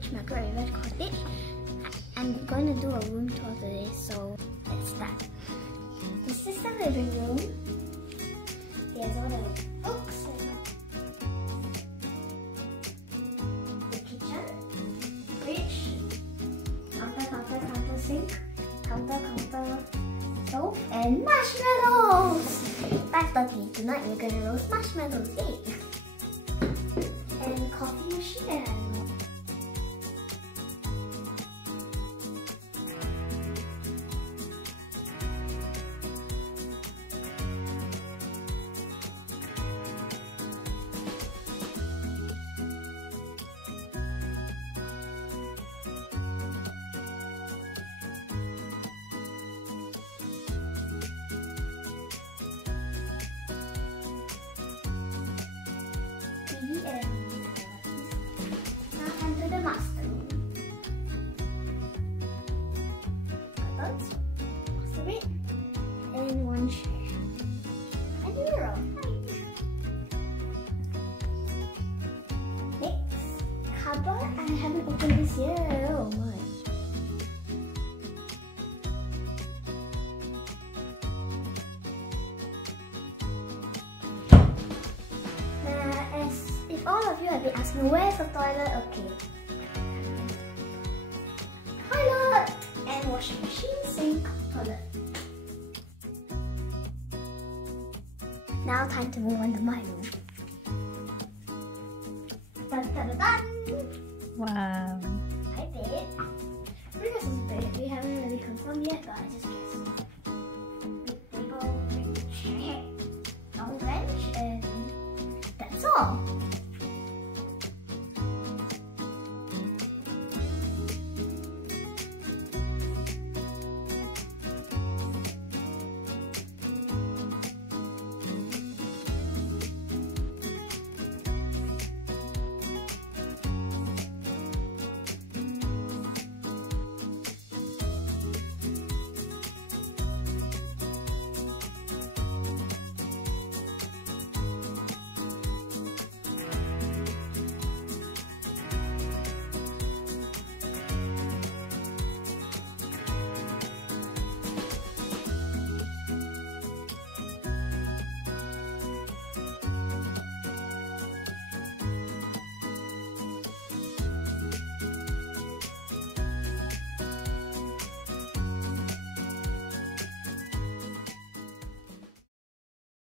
cottage, Margaret cottage. I'm going to do a room tour today, so let's start. This is the living room. Here's all the books. The kitchen, fridge, counter sink, counter stove, and marshmallows. 5:30 tonight we're gonna roast marshmallows. And coffee machine. Now come to the master room. Master bed, and one chair, and a mirror. Next, cupboard. I haven't opened this yet. Oh my! If all of you have been asking where's the toilet, okay. Toilet and washing machine, sink, toilet. Now time to move on to my room. Dun, dun, dun, dun. Wow. Hi bed. Because it's bed, we haven't really confirmed yet, but I just